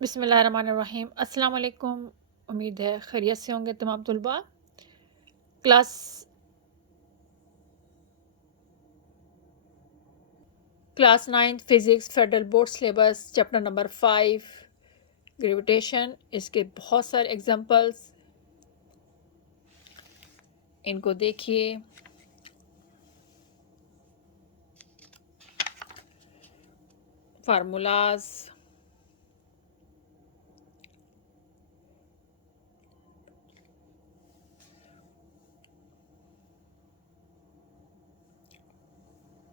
बिस्मिल्लाहिर्रहमानिर्रहीम। अस्सलाम वालेकुम। उम्मीद है खैरियत से होंगे तमाम तुलबा। Class class 9th physics federal board syllabus chapter number 5 gravitation. इसके बहुत सारे एग्जांपल्स, इनको देखिए। फार्मूलाज,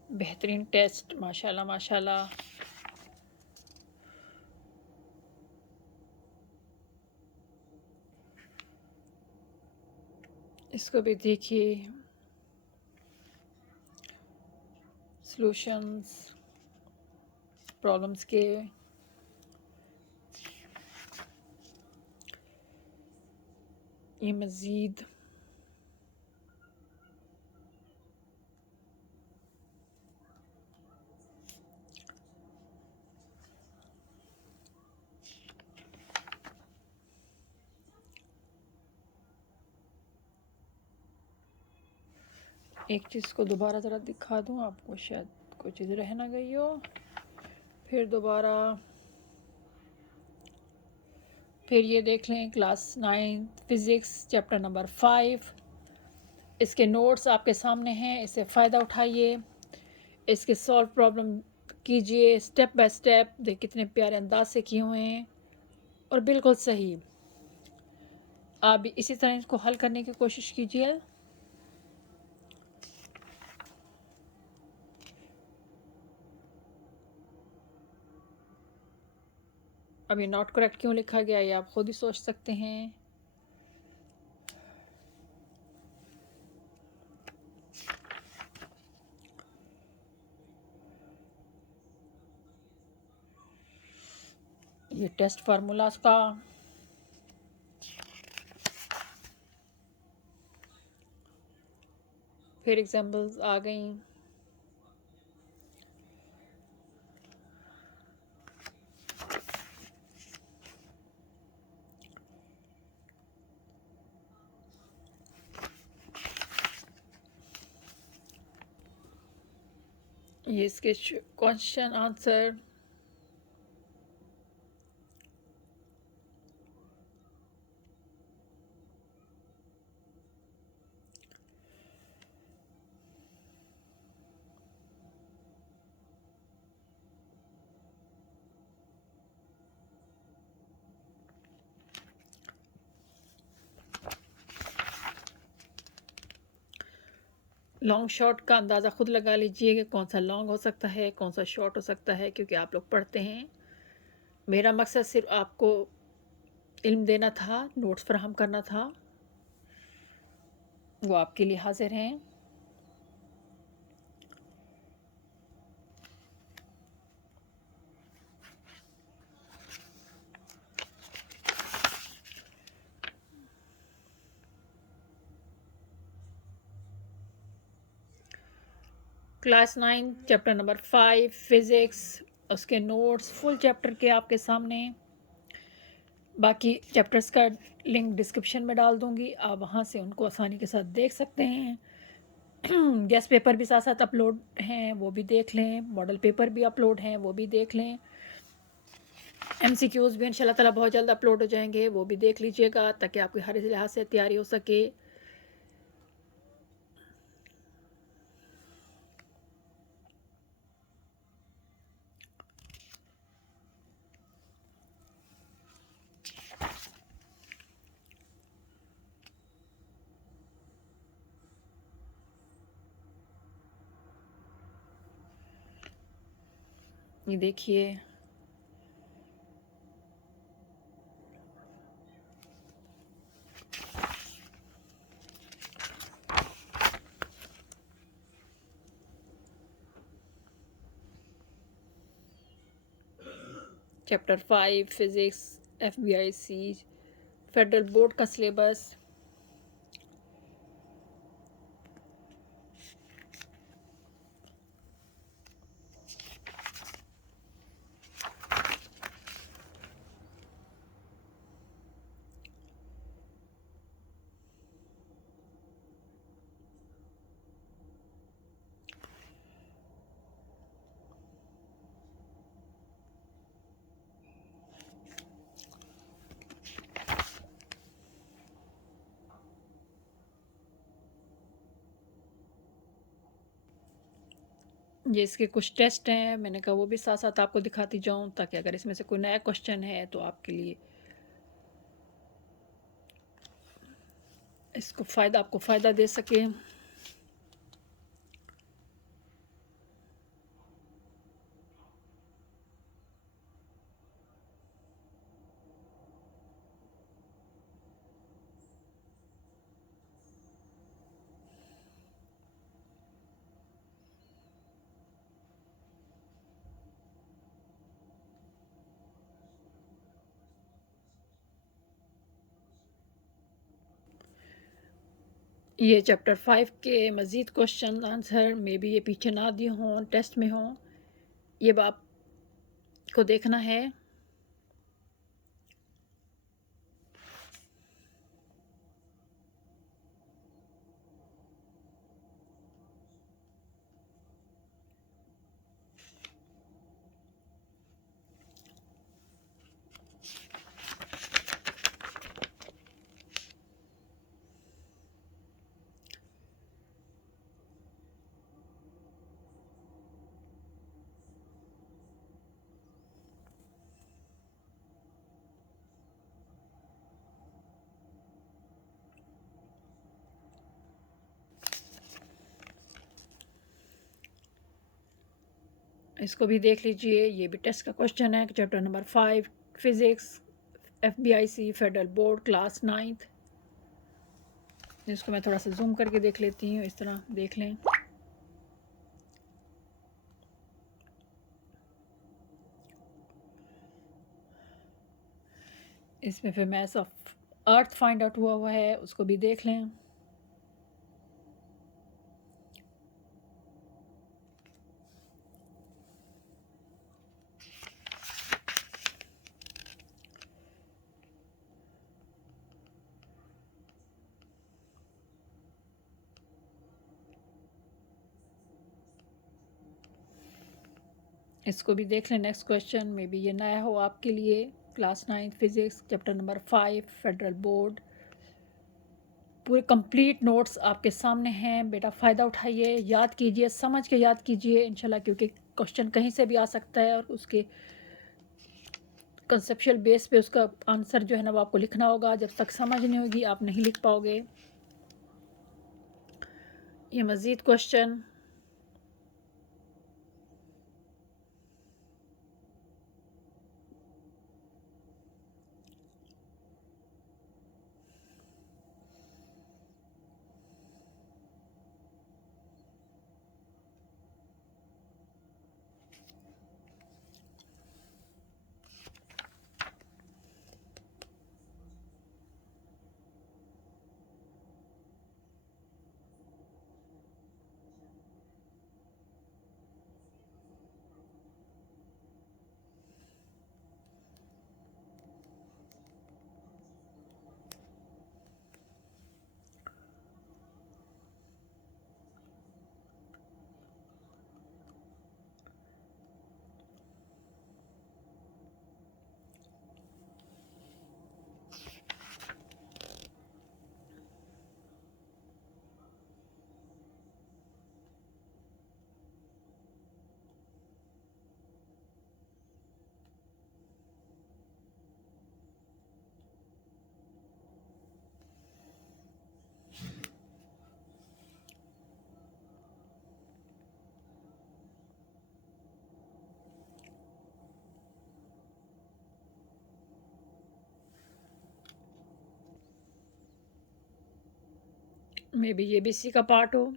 बेहतरीन टेस्ट, माशाल्लाह माशाल्लाह। इसको भी देखिए। सॉल्यूशंस प्रॉब्लम्स के। ये मज़ीद एक चीज़ को दोबारा ज़रा दिखा दूँ आपको, शायद कोई चीज़ रह ना गई हो। फिर ये देख लें, क्लास 9 फिज़िक्स चैप्टर नंबर 5। इसके नोट्स आपके सामने हैं, इससे फ़ायदा उठाइए, इसके सॉल्व प्रॉब्लम कीजिए स्टेप बाय स्टेप। देख कितने प्यारे अंदाज से किए हुए हैं और बिल्कुल सही। आप भी इसी तरह इसको हल करने की कोशिश कीजिए। अब ये नॉट करेक्ट क्यों लिखा गया, ये आप खुद ही सोच सकते हैं। ये टेस्ट फार्मूलाज का। फिर एग्जांपल्स आ गई। ये इसके क्वेश्चन आंसर। लॉन्ग शॉर्ट का अंदाज़ा खुद लगा लीजिए कि कौन सा लॉन्ग हो सकता है, कौन सा शॉर्ट हो सकता है, क्योंकि आप लोग पढ़ते हैं। मेरा मकसद सिर्फ आपको इल्म देना था, नोट्स फराहम करना था, वो आपके लिए हाजिर हैं। क्लास 9 चैप्टर नंबर 5 फिज़िक्स, उसके नोट्स फुल चैप्टर के आपके सामने। बाकी चैप्टर्स का लिंक डिस्क्रिप्शन में डाल दूँगी, आप वहाँ से उनको आसानी के साथ देख सकते हैं। गेस्ट पेपर भी साथ साथ अपलोड हैं, वो भी देख लें। मॉडल पेपर भी अपलोड हैं, वो भी देख लें। MCQs भी इंशाल्लाह ताला बहुत जल्द अपलोड हो जाएंगे, वो भी देख लीजिएगा ताकि आपकी हर लिहाज से तैयारी हो सके। ये देखिए, chapter 5 physics FBIC federal board का सिलेबस। ये इसके कुछ टेस्ट हैं, मैंने कहा वो भी साथ साथ आपको दिखाती जाऊं, ताकि अगर इसमें से कोई नया क्वेश्चन है तो आपके लिए इसको आपको फ़ायदा दे सके। ये चैप्टर 5 के मज़ीद क्वेश्चन आंसर मे बी ये पीछे ना दिए हों, टेस्ट में हों, ये आपको देखना है। इसको भी देख लीजिए, ये भी टेस्ट का क्वेश्चन है, chapter number 5 physics, FBIC federal board class 9th। इसको मैं थोड़ा सा जूम करके देख लेती हूँ, इस तरह देख लें। इसमें फिर maths of earth find out हुआ है, उसको भी देख लें। इसको भी देख लें। नेक्स्ट क्वेश्चन मे बी ये नया हो आपके लिए। Class 9 physics chapter number 5 federal board, पूरे कंप्लीट नोट्स आपके सामने हैं। बेटा फ़ायदा उठाइए, याद कीजिए, समझ के याद कीजिए इंशाल्लाह, क्योंकि क्वेश्चन कहीं से भी आ सकता है और उसके कंसेप्चुअल बेस पे उसका आंसर जो है ना वो आपको लिखना होगा। जब तक समझ नहीं होगी आप नहीं लिख पाओगे। ये मज़ीद क्वेश्चन मे बी ये भी इसी का पार्ट हो।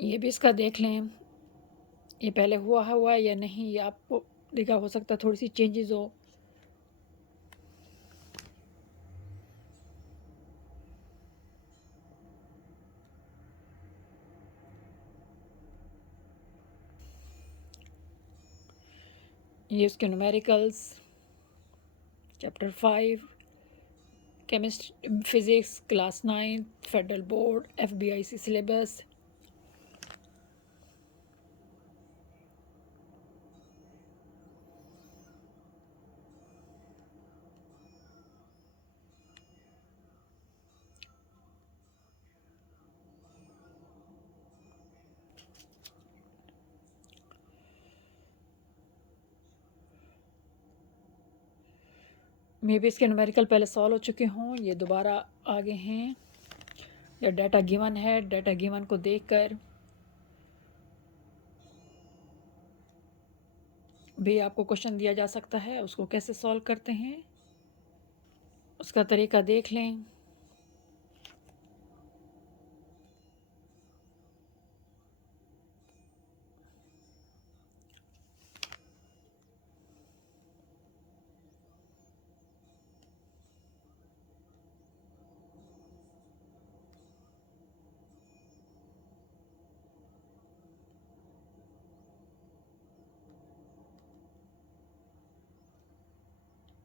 ये भी इसका देख लें, ये पहले हुआ है या नहीं, ये आपको देखा हो सकता है थोड़ी सी चेंजेस हो। ये उसके numericals chapter 5 chemistry physics class 9 federal board FBIC syllabus. मे भी इसके न्यूमेरिकल पहले सॉल्व हो चुके हों, ये दोबारा आगे हैं। या डाटा गिवन है, डाटा गिवन को देखकर भी आपको क्वेश्चन दिया जा सकता है, उसको कैसे सॉल्व करते हैं उसका तरीका देख लें।